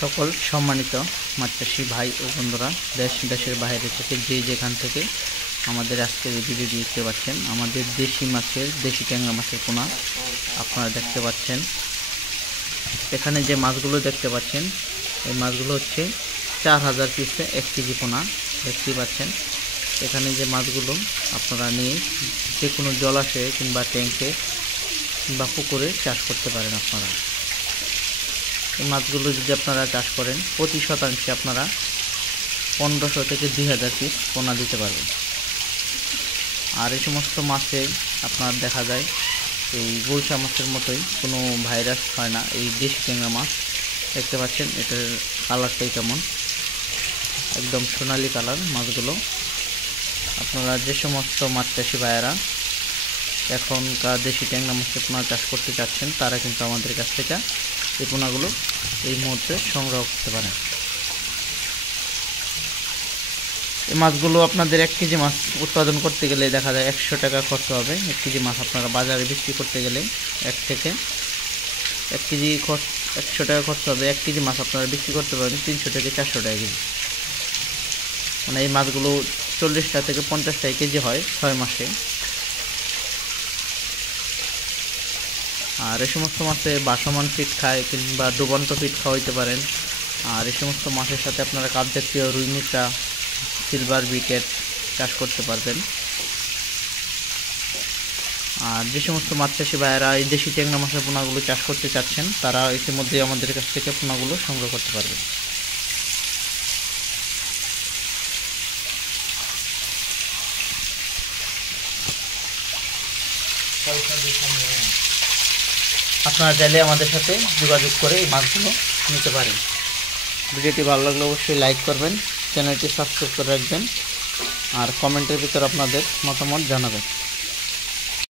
সকল সম্মানিত মাছ চাষি ভাই ও বন্ধুরা, দেশের বাইরে থেকে যে যেখান থেকে আমাদের আজকের এই ভিডিও দেখতে পাচ্ছেন, আমাদের দেশি ট্যাংরা মাছের পোনা আপনারা দেখতে পাচ্ছেন। এখানে যে মাছগুলো দেখতে পাচ্ছেন, এই মাছগুলো হচ্ছে 4000 পিসে 1 কেজি পোনা দেখতে পাচ্ছেন। এখানে যে মাছগুলো আপনারা নিয়ে যে কোনো জলাশয়ে কিংবা ট্যাঙ্কে কিংবা পুকুরে চাষ করতে পারেন। আপনারা এই মাছগুলো যদি আপনারা চাষ করেন, প্রতি শতাংশে আপনারা 1500 থেকে 2000 পিস পোনা দিতে পারবেন। আর এই সমস্ত মাছে আপনার দেখা যায় এই গুলশা মাছের মতোই কোনো ভাইরাস হয় না। এই দেশি ট্যাংরা মাছ দেখতে পাচ্ছেন, এটার কালারটাই কেমন, একদম সোনালি কালার মাছগুলো। আপনারা যে সমস্ত মাছ চাষি ভাইয়েরা এখনকার দেশি ট্যাংরা মাছের পোনা চাষ করতে চাচ্ছেন, তারা কিন্তু আমাদের কাছ থেকে এই পোনাগুলো এই মুহূর্তে সংগ্রহ করতে পারেন। এই মাছগুলো আপনাদের 1 কেজি মাছ উৎপাদন করতে গেলে দেখা যায় 100 টাকা খরচ হবে। 1 কেজি মাছ আপনারা বাজারে বিক্রি করতে গেলে 1 কেজি 100 টাকা খরচ হবে। 1 কেজি মাছ আপনারা বিক্রি করতে পারেন 300 থেকে 400 টাকা কেজি। মানে এই মাছগুলো 40টা থেকে 50টা কেজি হয় 6 মাসে। আর এই সমস্ত মাছে বাসমান ফিট খায় কিংবা ডুবন্ত ফিট খাওয়াইতে পারেন। আর এই সমস্ত মাছের সাথে আপনারা কাপ জাতীয় রুই মিচা, সিলভার বিকেট চাষ করতে পারবেন। আর যে সমস্ত মাছ চাষি ভাইয়েরা এই দেশি ট্যাংরা মাছের পোনাগুলো চাষ করতে চাচ্ছেন, তারা ইতিমধ্যে আমাদের কাছ থেকে পোনাগুলো সংগ্রহ করতে পারবেন। আপনারা চাইলে আমাদের সাথে যোগাযোগ করে এই মাছগুলো নিতে পারেন। ভিডিওটি ভালো লাগলে অবশ্যই লাইক করবেন, চ্যানেলটি সাবস্ক্রাইব করে রাখবেন আর কমেন্টের ভিতর আপনাদের মতামত জানাবেন।